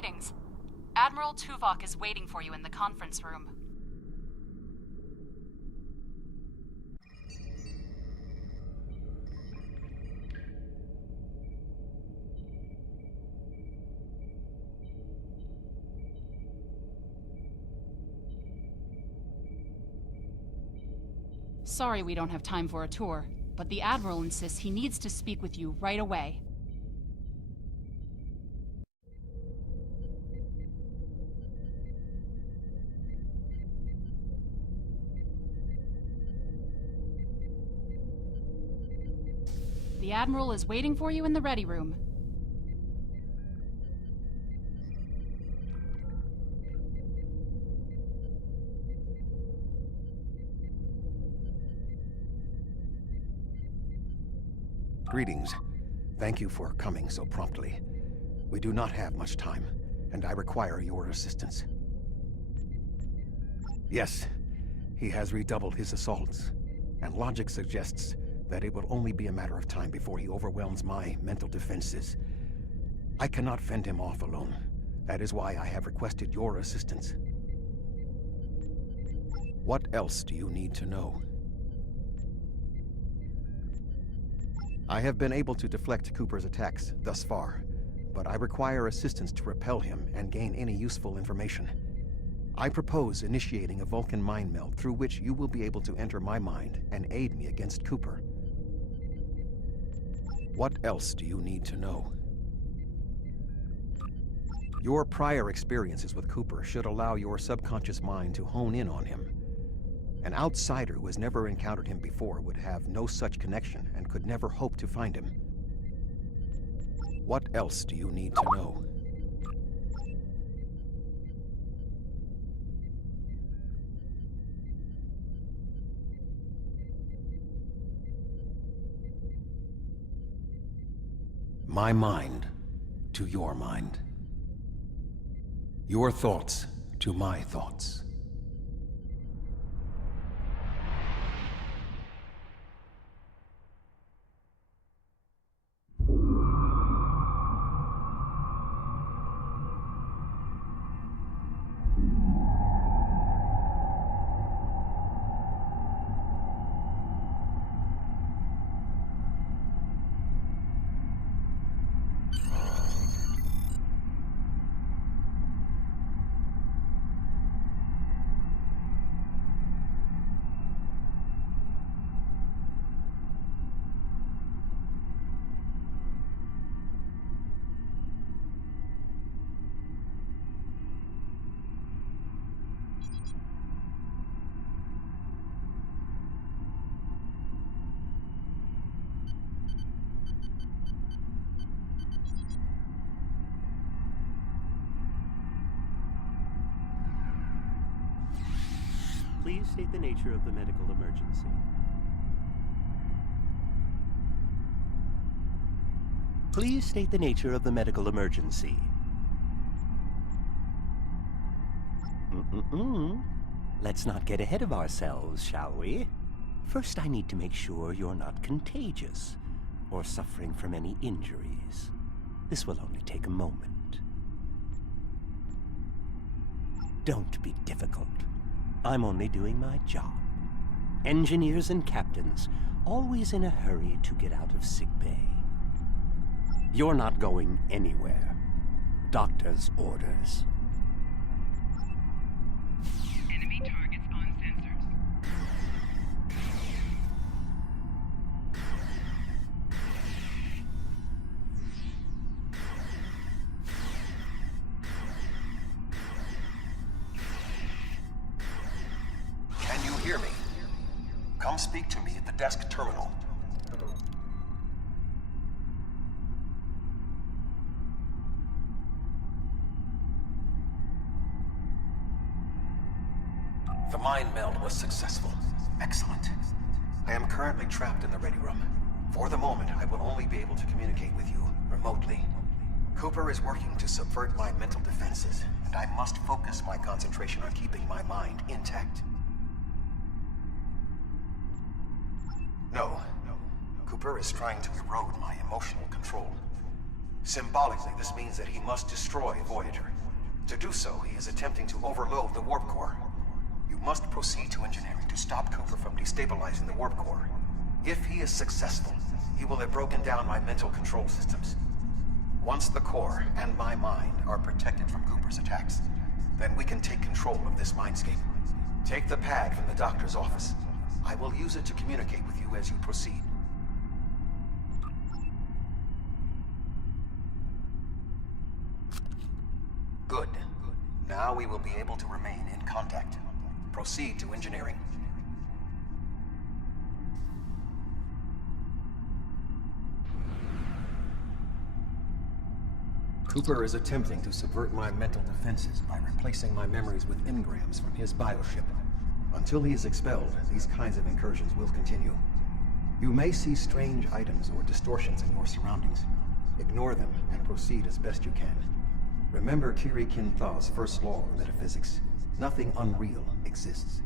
Greetings. Admiral Tuvok is waiting for you in the conference room. Sorry we don't have time for a tour, but the Admiral insists he needs to speak with you right away. The Admiral is waiting for you in the ready room. Greetings. Thank you for coming so promptly. We do not have much time, and I require your assistance. Yes, he has redoubled his assaults, and logic suggests that it will only be a matter of time before he overwhelms my mental defenses. I cannot fend him off alone. That is why I have requested your assistance. What else do you need to know? I have been able to deflect Cooper's attacks thus far, but I require assistance to repel him and gain any useful information. I propose initiating a Vulcan mind meld through which you will be able to enter my mind and aid me against Cooper. What else do you need to know? Your prior experiences with Cooper should allow your subconscious mind to hone in on him. An outsider who has never encountered him before would have no such connection and could never hope to find him. What else do you need to know? My mind to your mind. Your thoughts to my thoughts. Please state the nature of the medical emergency. Please state the nature of the medical emergency. Let's not get ahead of ourselves, shall we? First, I need to make sure you're not contagious or suffering from any injuries. This will only take a moment. Don't be difficult. I'm only doing my job. Engineers and captains, always in a hurry to get out of sickbay. You're not going anywhere. Doctor's orders. Enemy targets on sensors. Can you hear me? Come speak to me at the desk terminal. The mind meld was successful. Excellent. I am currently trapped in the ready room. For the moment, I will only be able to communicate with you remotely. Cooper is working to subvert my mental defenses, and I must focus my concentration on keeping my mind intact. No. Cooper is trying to erode my emotional control. Symbolically, this means that he must destroy Voyager. To do so, he is attempting to overload the warp core. You must proceed to engineering to stop Cooper from destabilizing the warp core. If he is successful, he will have broken down my mental control systems. Once the core and my mind are protected from Cooper's attacks, then we can take control of this Mindscape. Take the pad from the doctor's office. I will use it to communicate with you as you proceed. Good. Now we will be able to remain in contact. Proceed to engineering. Cooper is attempting to subvert my mental defenses by replacing my memories with engrams from his bioship. Until he is expelled, these kinds of incursions will continue. You may see strange items or distortions in your surroundings. Ignore them and proceed as best you can. Remember Kiri Kintha's first law of metaphysics. Nothing unreal exists.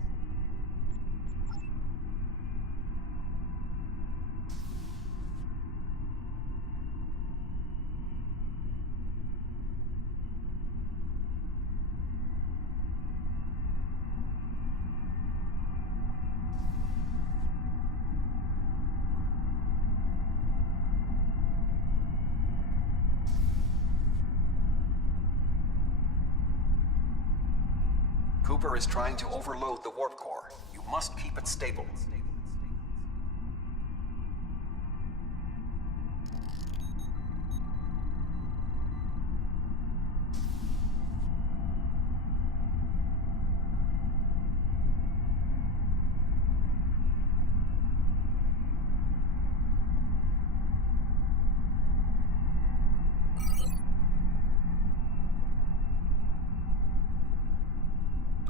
Cooper is trying to overload the warp core. You must keep it stable.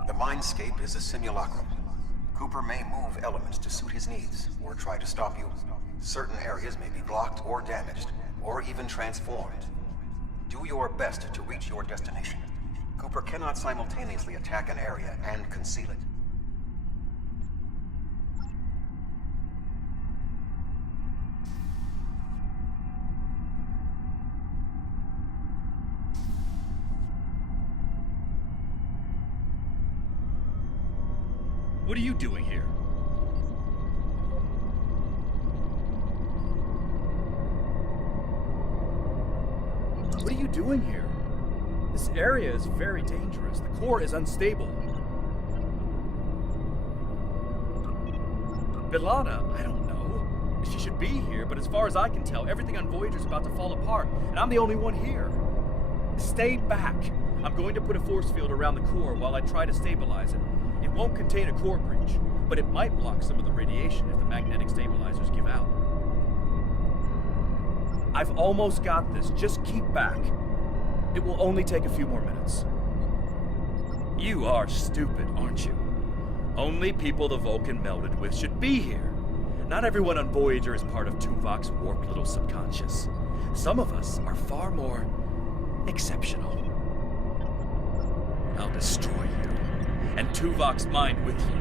The Mindscape is a simulacrum. Cooper may move elements to suit his needs, or try to stop you. Certain areas may be blocked or damaged, or even transformed. Do your best to reach your destination. Cooper cannot simultaneously attack an area and conceal it. What are you doing here? What are you doing here? This area is very dangerous. The core is unstable. B'Elanna, I don't know. She should be here, but as far as I can tell, everything on Voyager's about to fall apart, and I'm the only one here. Stay back. I'm going to put a force field around the core while I try to stabilize it. It won't contain a core breach, but it might block some of the radiation if the magnetic stabilizers give out. I've almost got this. Just keep back. It will only take a few more minutes. You are stupid, aren't you? Only people the Vulcan melded with should be here. Not everyone on Voyager is part of Tuvok's warped little subconscious. Some of us are far more exceptional. I'll destroy you, and Tuvok's mind with you.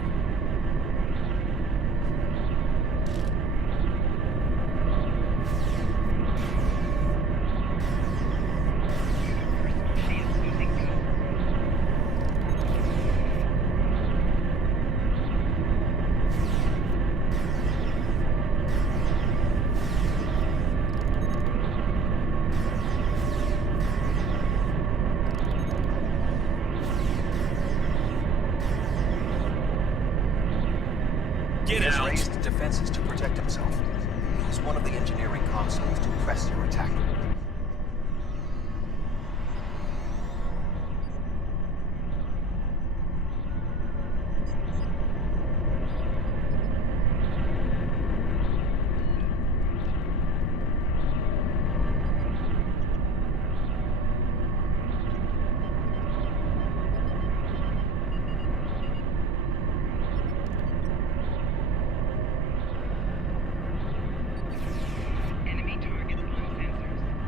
He has raised defenses to protect himself. Use one of the engineering consoles to press your attack. Enemy targets on sensors.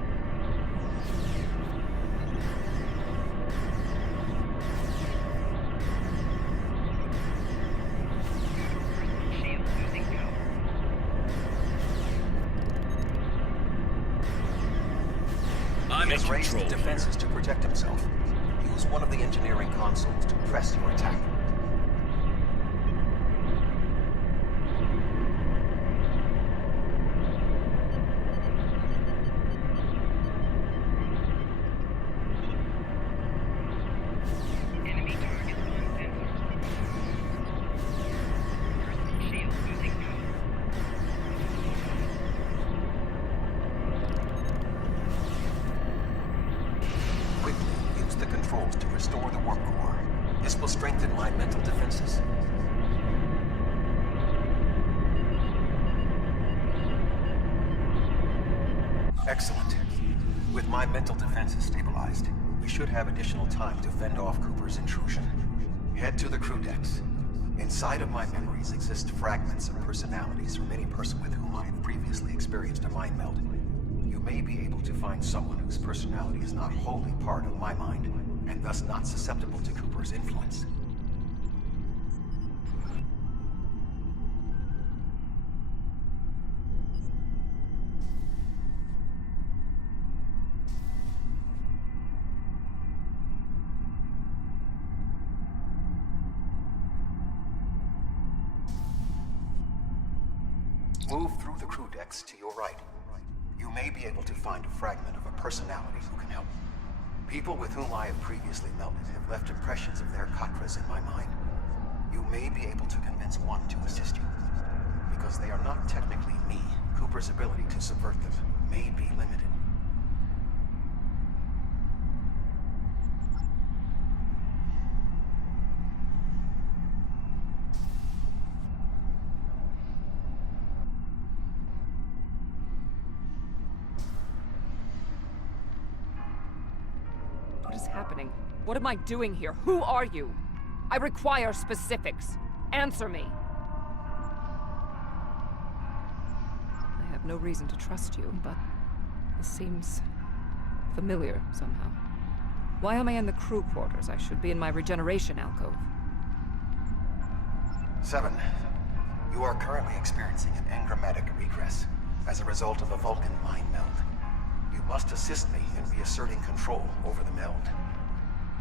raise the control defenses to protect himself. Use one of the engineering consoles to press your attack. Enemy targets on sensors. Personal shield losing power. Quickly use the controls to restore the warp core. This will strengthen my mental defenses. Excellent. With my mental defenses stabilized, we should have additional time to fend off Cooper's intrusion. Head to the crew decks. Inside of my memories exist fragments of personalities from any person with whom I have previously experienced a mind meld. You may be able to find someone whose personality is not wholly part of my mind, and thus not susceptible to Cooper's influence. Move through the crew decks to your right. You may be able to find a fragment of a personality who can help. People with whom I have previously melded have left impressions of their Katras in my mind. You may be able to convince one to assist you. Because they are not technically me, Cooper's ability to subvert them may be limited. What is happening? What am I doing here? Who are you? I require specifics. Answer me. I have no reason to trust you, but this seems familiar somehow. Why am I in the crew quarters? I should be in my regeneration alcove. 7. You are currently experiencing an engrammatic regress as a result of a Vulcan mind meld. You must assist me in reasserting control over the meld.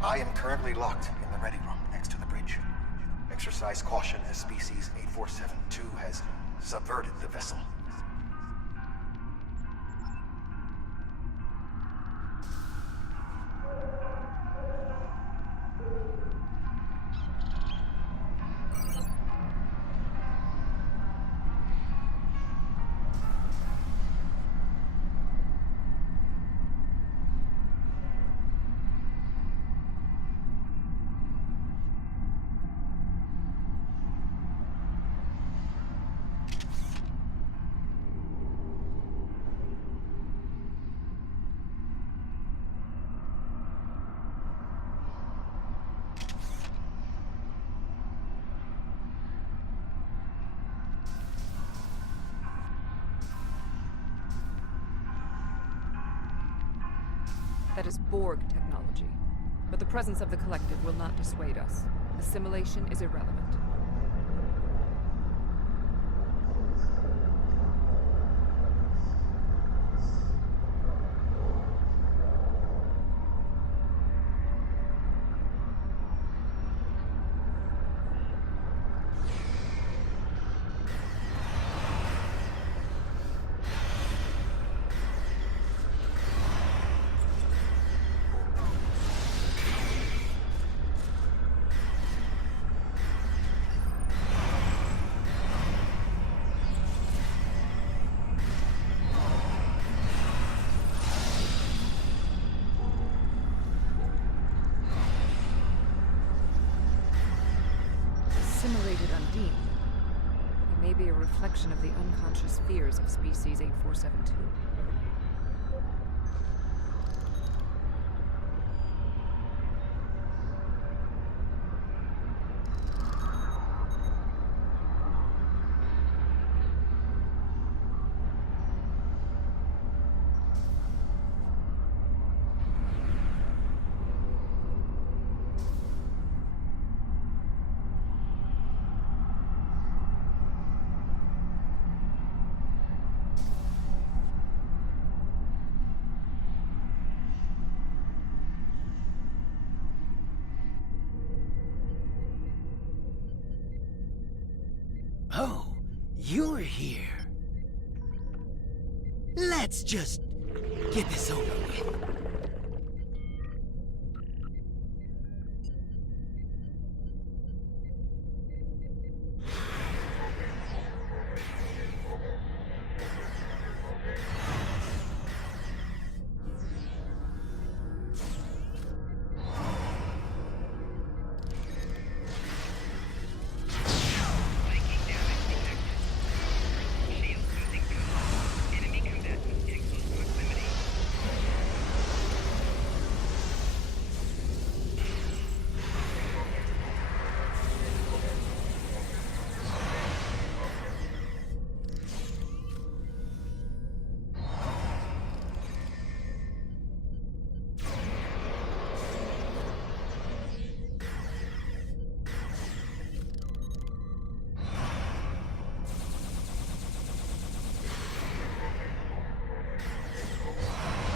I am currently locked in the ready room next to the bridge. Exercise caution as species 8472 has subverted the vessel. That is Borg technology. But the presence of the Collective will not dissuade us. Assimilation is irrelevant. Assimilated Undine. They may be a reflection of the unconscious fears of species 8472. Let's just get this over with. Shields losing power. Enemy combatants in close proximity.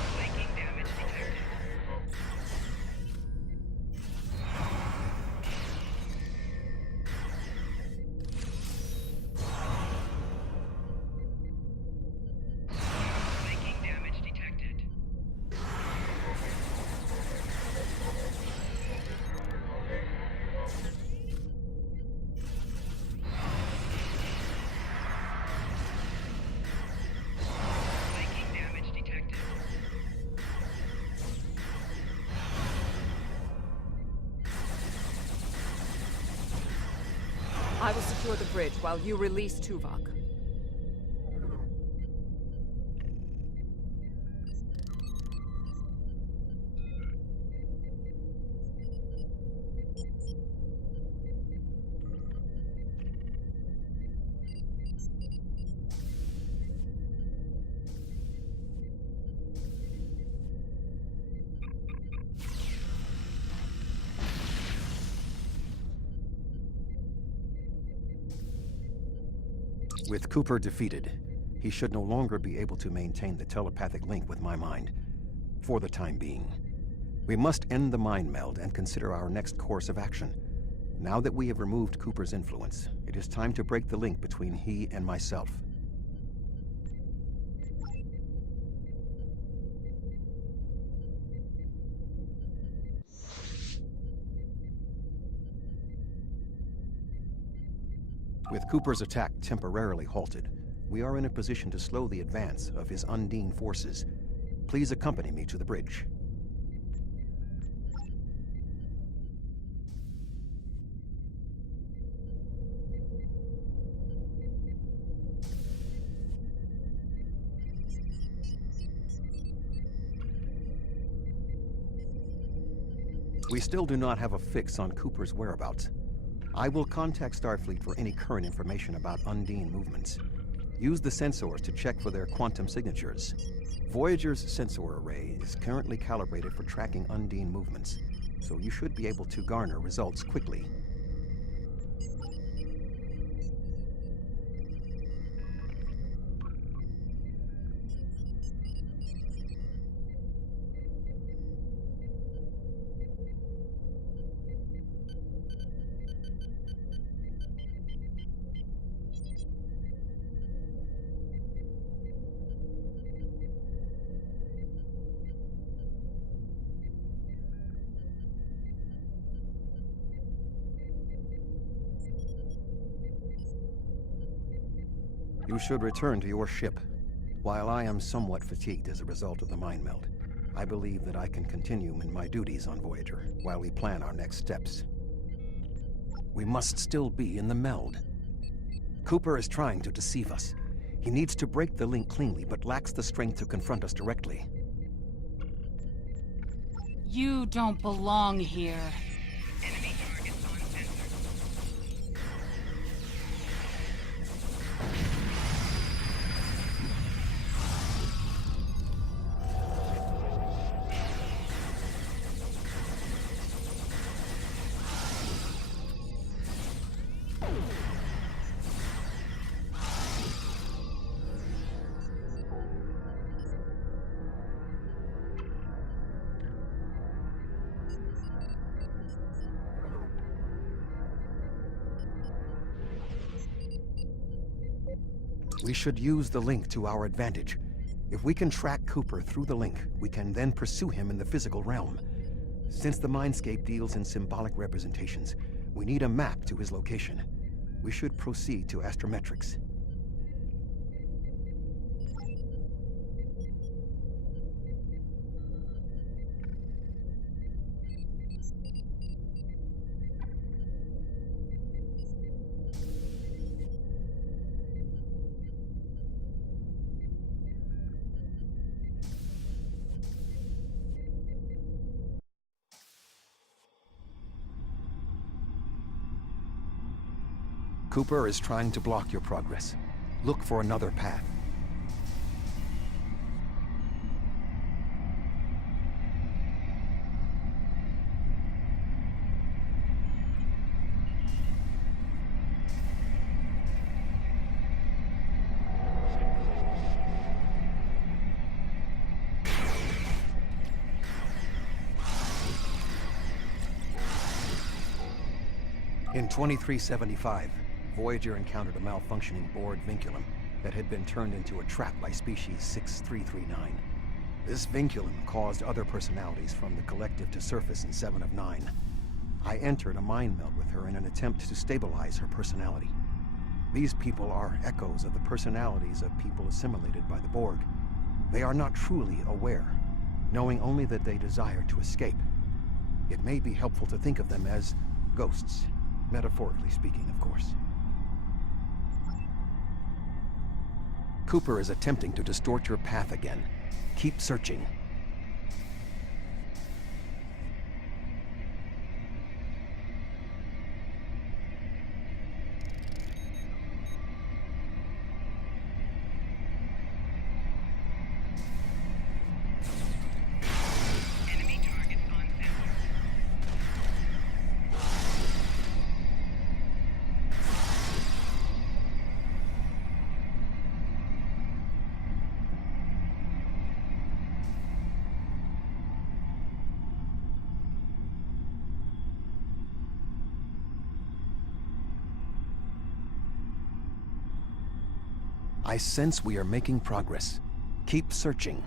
Flanking damage detected. Flanking damage detected. Flanking damage detected. I will secure the bridge while you release Tuvok. With Cooper defeated, he should no longer be able to maintain the telepathic link with my mind, for the time being. We must end the mind meld and consider our next course of action. Now that we have removed Cooper's influence, it is time to break the link between he and myself. With Cooper's attack temporarily halted, we are in a position to slow the advance of his Undine forces. Please accompany me to the bridge. We still do not have a fix on Cooper's whereabouts. I will contact Starfleet for any current information about Undine movements. Use the sensors to check for their quantum signatures. Voyager's sensor array is currently calibrated for tracking Undine movements, so you should be able to garner results quickly. You should return to your ship. While I am somewhat fatigued as a result of the mind meld, I believe that I can continue in my duties on Voyager while we plan our next steps. We must still be in the meld. Cooper is trying to deceive us. He needs to break the link cleanly, but lacks the strength to confront us directly. You don't belong here. Enemy targets on sensor. We should use the link to our advantage. If we can track Cooper through the link, we can then pursue him in the physical realm. Since the Mindscape deals in symbolic representations, we need a map to his location. We should proceed to astrometrics. Cooper is trying to block your progress. Look for another path. In 2375, Voyager encountered a malfunctioning board vinculum that had been turned into a trap by species 6339. This vinculum caused other personalities from the collective to surface in 7 of 9. I entered a mind meld with her in an attempt to stabilize her personality. These people are echoes of the personalities of people assimilated by the Borg. They are not truly aware, knowing only that they desire to escape. It may be helpful to think of them as ghosts, metaphorically speaking, of course. Cooper is attempting to distort your path again. Keep searching. Enemy targets on sensor. I sense we are making progress. Keep searching.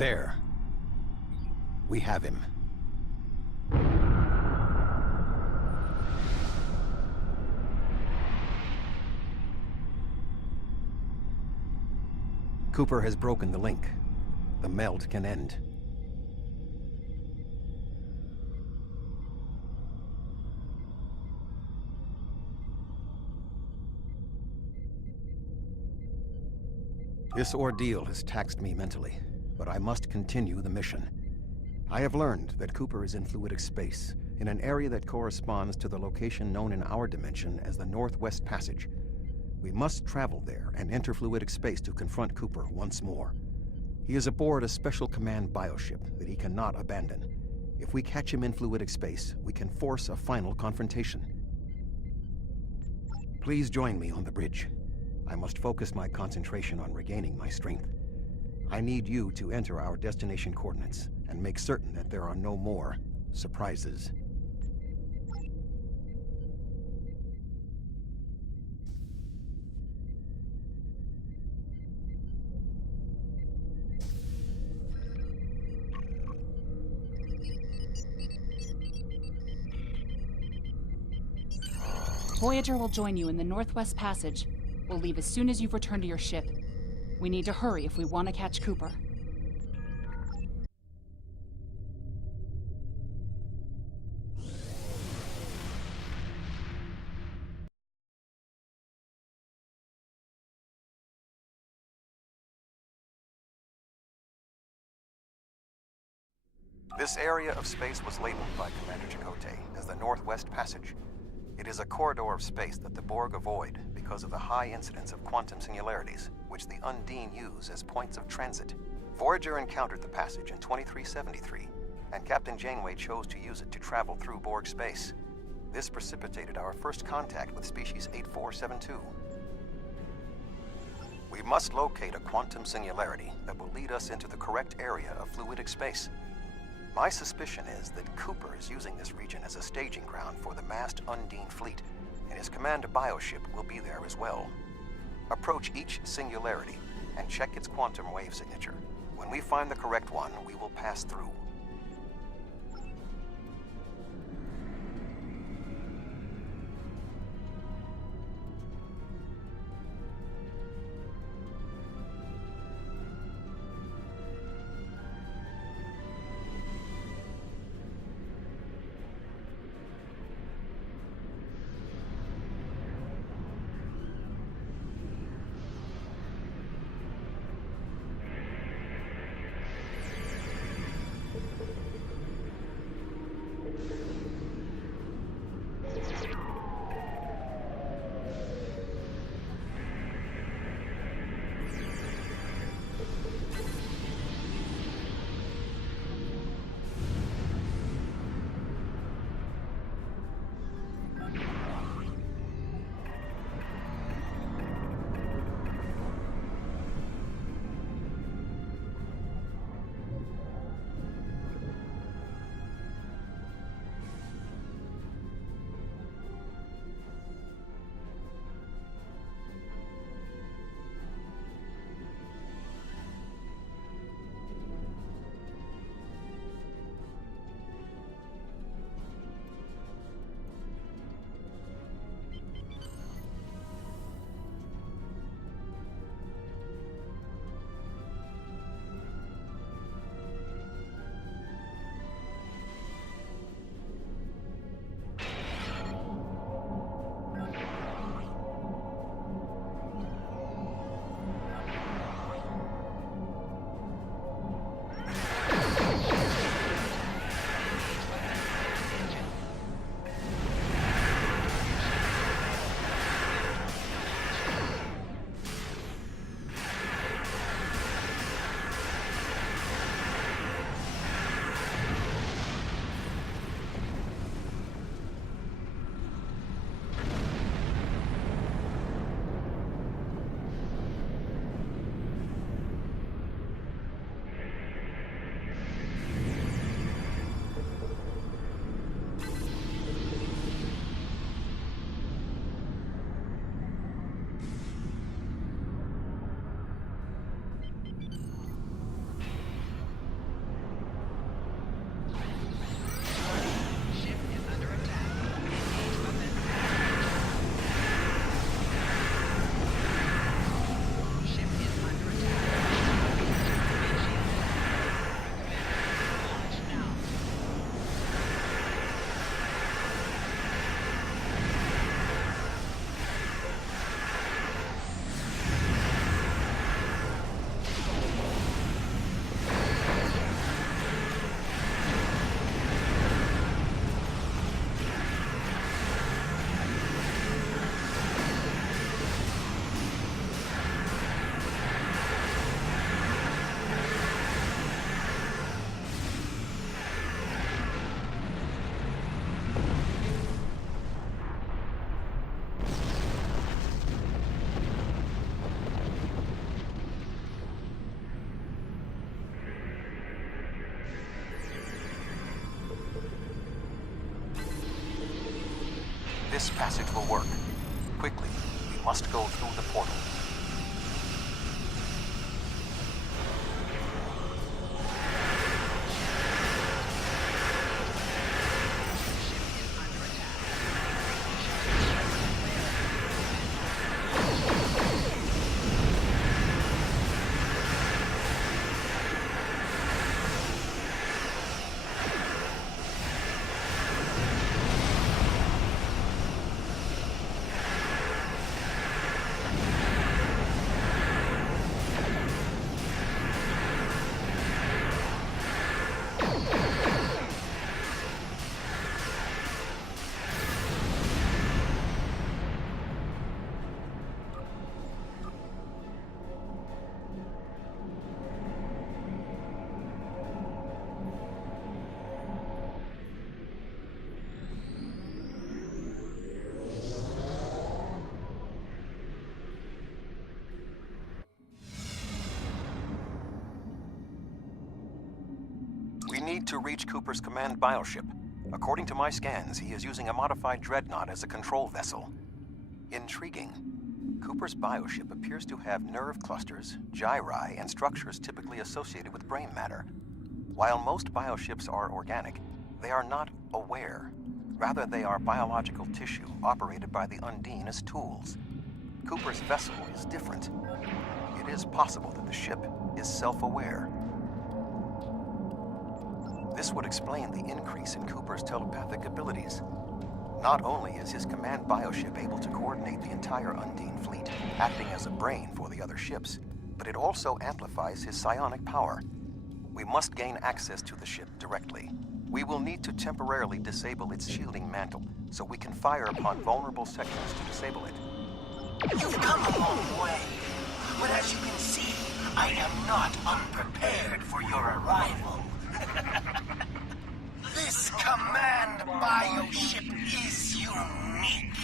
There. We have him. Cooper has broken the link. The meld can end. This ordeal has taxed me mentally, but I must continue the mission. I have learned that Cooper is in fluidic space, in an area that corresponds to the location known in our dimension as the Northwest Passage. We must travel there and enter fluidic space to confront Cooper once more. He is aboard a special command bioship that he cannot abandon. If we catch him in fluidic space, we can force a final confrontation. Please join me on the bridge. I must focus my concentration on regaining my strength. I need you to enter our destination coordinates and make certain that there are no more surprises. Voyager will join you in the Northwest Passage. We'll leave as soon as you've returned to your ship. We need to hurry if we want to catch Cooper. This area of space was labeled by Commander Chakotay as the Northwest Passage. It is a corridor of space that the Borg avoid because of the high incidence of quantum singularities, which the Undine use as points of transit. Voyager encountered the passage in 2373, and Captain Janeway chose to use it to travel through Borg space. This precipitated our first contact with species 8472. We must locate a quantum singularity that will lead us into the correct area of fluidic space. My suspicion is that Cooper is using this region as a staging ground for the massed Undine fleet, and his command bioship will be there as well. Approach each singularity and check its quantum wave signature. When we find the correct one, we will pass through. This passage will work. Quickly, we must go through the portal. We need to reach Cooper's command bioship. According to my scans, he is using a modified dreadnought as a control vessel. Intriguing. Cooper's bioship appears to have nerve clusters, gyri, and structures typically associated with brain matter. While most bioships are organic, they are not aware. Rather, they are biological tissue operated by the Undine as tools. Cooper's vessel is different. It is possible that the ship is self-aware. This would explain the increase in Cooper's telepathic abilities. Not only is his command bioship able to coordinate the entire Undine fleet, acting as a brain for the other ships, but it also amplifies his psionic power. We must gain access to the ship directly. We will need to temporarily disable its shielding mantle, so we can fire upon vulnerable sections to disable it. You've come a long way, but as you can see, I am not unprepared for your arrival. This command bioship is unique.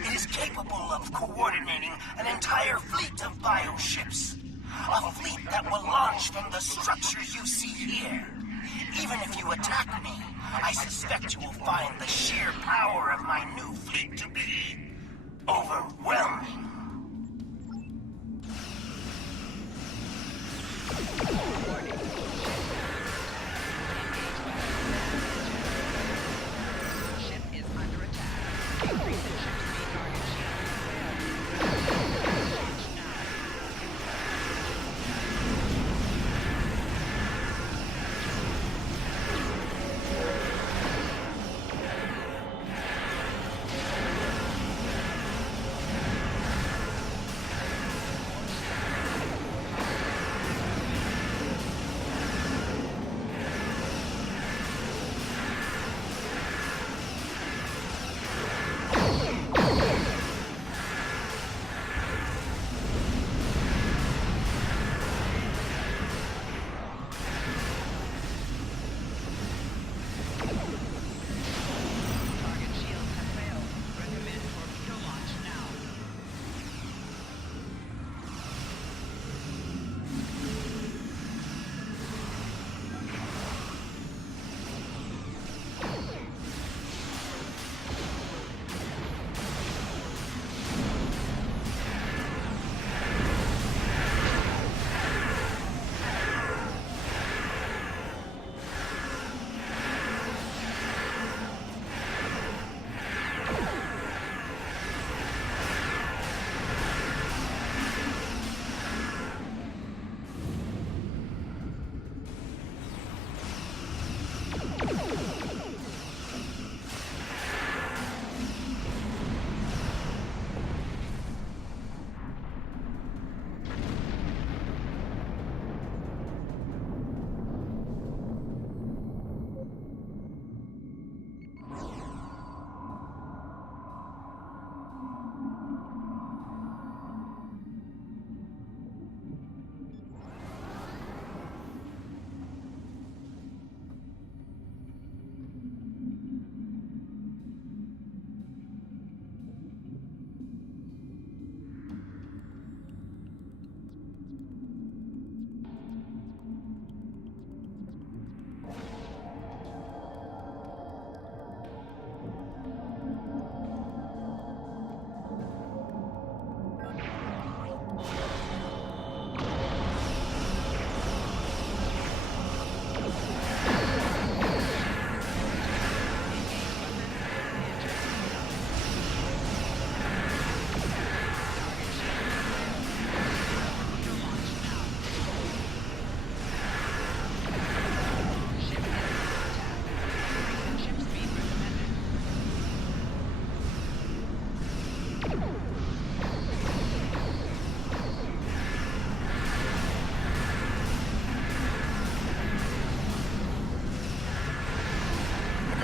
It is capable of coordinating an entire fleet of bioships. A fleet that will launch from the structure you see here. Even if you attack me, I suspect you will find the sheer power of my new fleet to be overwhelming. Ship is under attack. Increase in ship speed target shield. Launch now.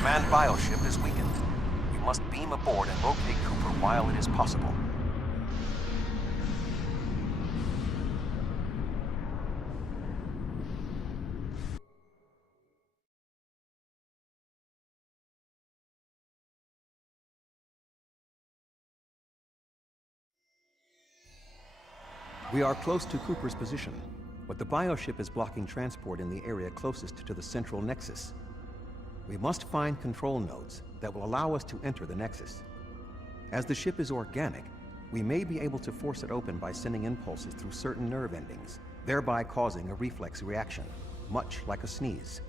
Command bioship is weakened. You must beam aboard and locate Cooper while it is possible. We are close to Cooper's position, but the bioship is blocking transport in the area closest to the central nexus. We must find control nodes that will allow us to enter the nexus. As the ship is organic, we may be able to force it open by sending impulses through certain nerve endings, thereby causing a reflex reaction, much like a sneeze.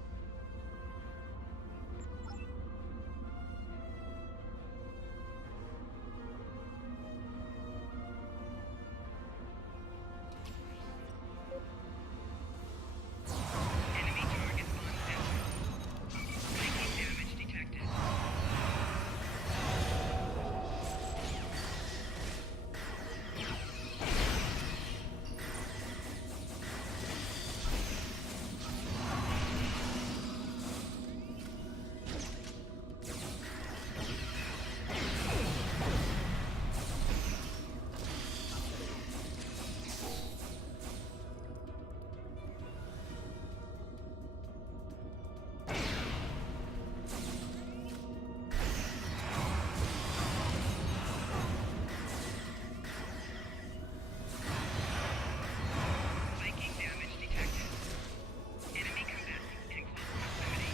Enemy target on center. Breaking damage detected. Breaking damage detected. Enemy combatant in close proximity.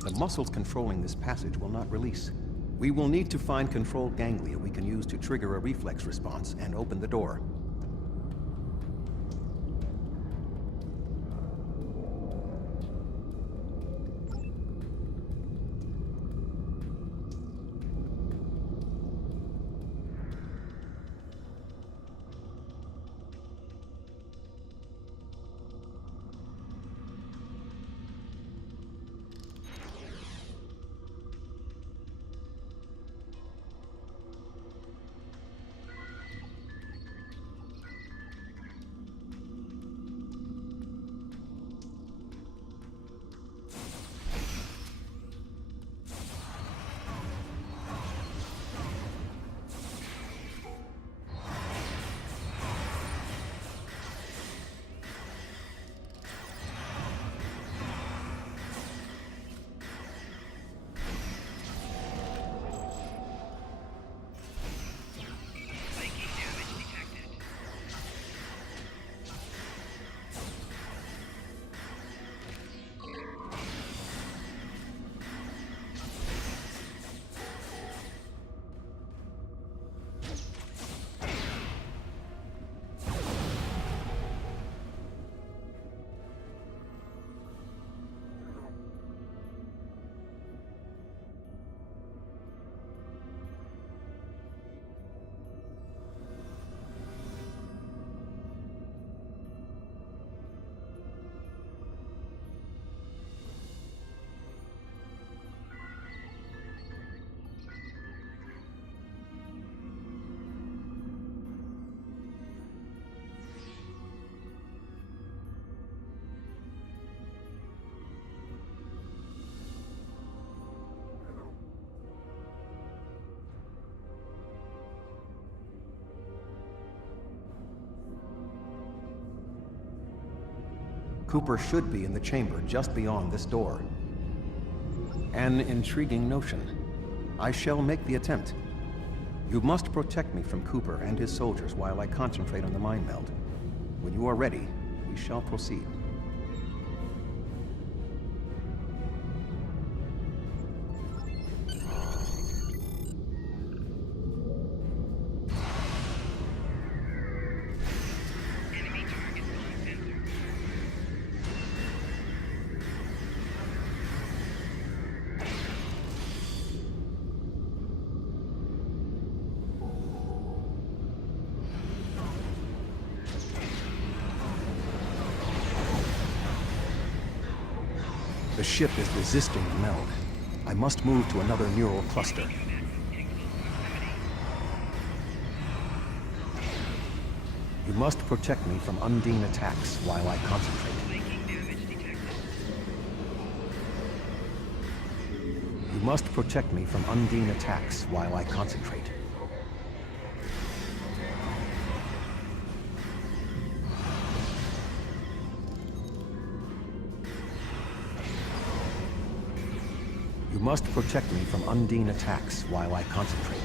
The muscles controlling this passage will not release. We will need to find controlled ganglia we can use to trigger a reflex response and open the door. Cooper should be in the chamber just beyond this door. An intriguing notion. I shall make the attempt. You must protect me from Cooper and his soldiers while I concentrate on the mind meld. When you are ready, we shall proceed. Enemy target on sensor. The ship is resisting the meld. I must move to another neural cluster. You must protect me from Undine attacks while I concentrate. Flanking damage detected. You must protect me from Undine attacks while I concentrate. You must protect me from Undine attacks while I concentrate.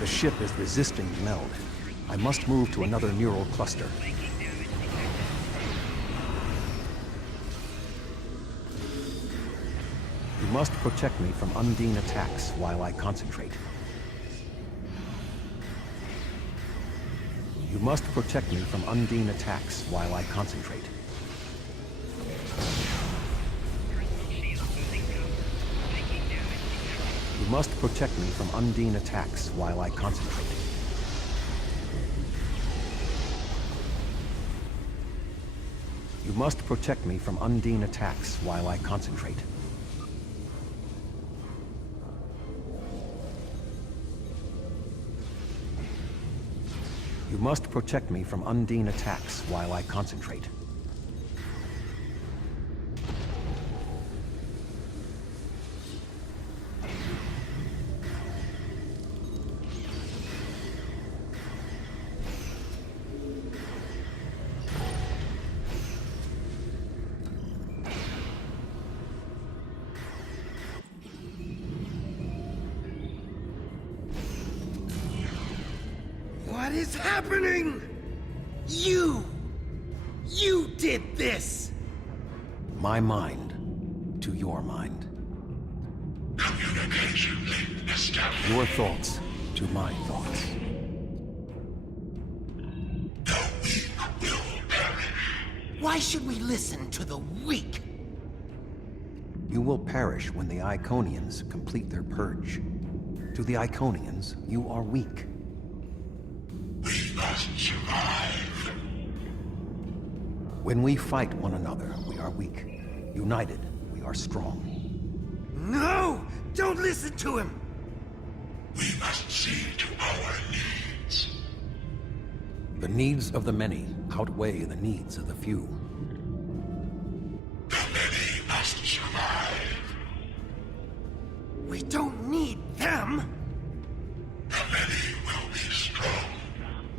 The ship is resisting the meld. I must move to another neural cluster. Flanking damage detected. You must protect me from Undine attacks while I concentrate. You must protect me from Undine attacks while I concentrate. Shield losing power. Flanking damage detected. You must protect me from Undine attacks while I concentrate. You must protect me from Undine attacks while I concentrate. You must protect me from Undine attacks while I concentrate. What is happening? You did this! My mind to your mind. Communication link established. Your thoughts to my thoughts. The weak will perish. Why should we listen to the weak? You will perish when the Iconians complete their purge. To the Iconians, you are weak. We must survive. When we fight one another, we are weak. United, we are strong. No! Don't listen to him! We must see to our needs. The needs of the many outweigh the needs of the few. The many must survive. We don't need them! The many will be strong.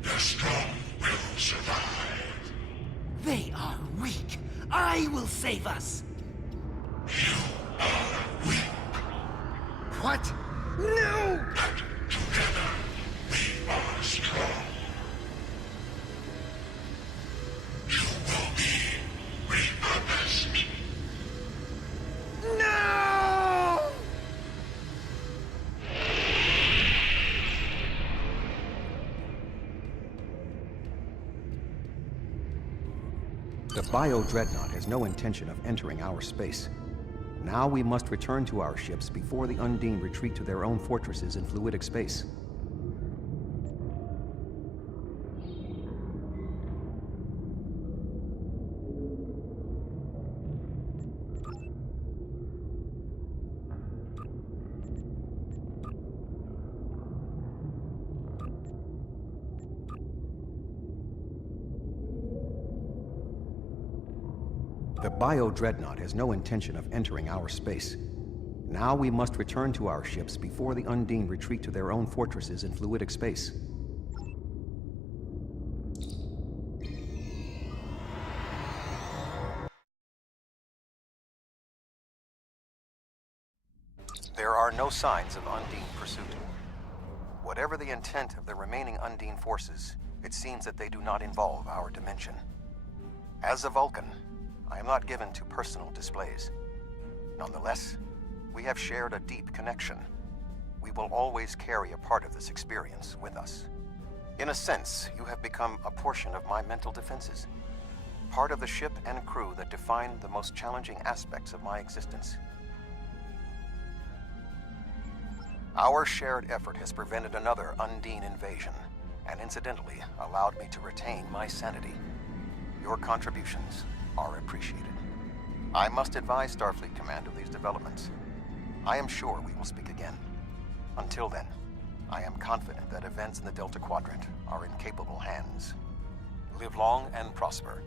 The strong will survive. They are weak. I will save us. You are weak. What? No! But together, we are strong. You will be repurposed. No! The Bio-Dreadnought has no intention of entering our space. Now we must return to our ships before the Undine retreat to their own fortresses in fluidic space. The Bio-Dreadnought has no intention of entering our space. Now we must return to our ships before the Undine retreat to their own fortresses in fluidic space. There are no signs of Undine pursuit. Whatever the intent of the remaining Undine forces, it seems that they do not involve our dimension. As a Vulcan, I am not given to personal displays. Nonetheless, we have shared a deep connection. We will always carry a part of this experience with us. In a sense, you have become a portion of my mental defenses. Part of the ship and crew that define the most challenging aspects of my existence. Our shared effort has prevented another Undine invasion, and incidentally allowed me to retain my sanity. Your contributions are appreciated. I must advise Starfleet Command of these developments. I am sure we will speak again. Until then, I am confident that events in the Delta Quadrant are in capable hands. Live long and prosper.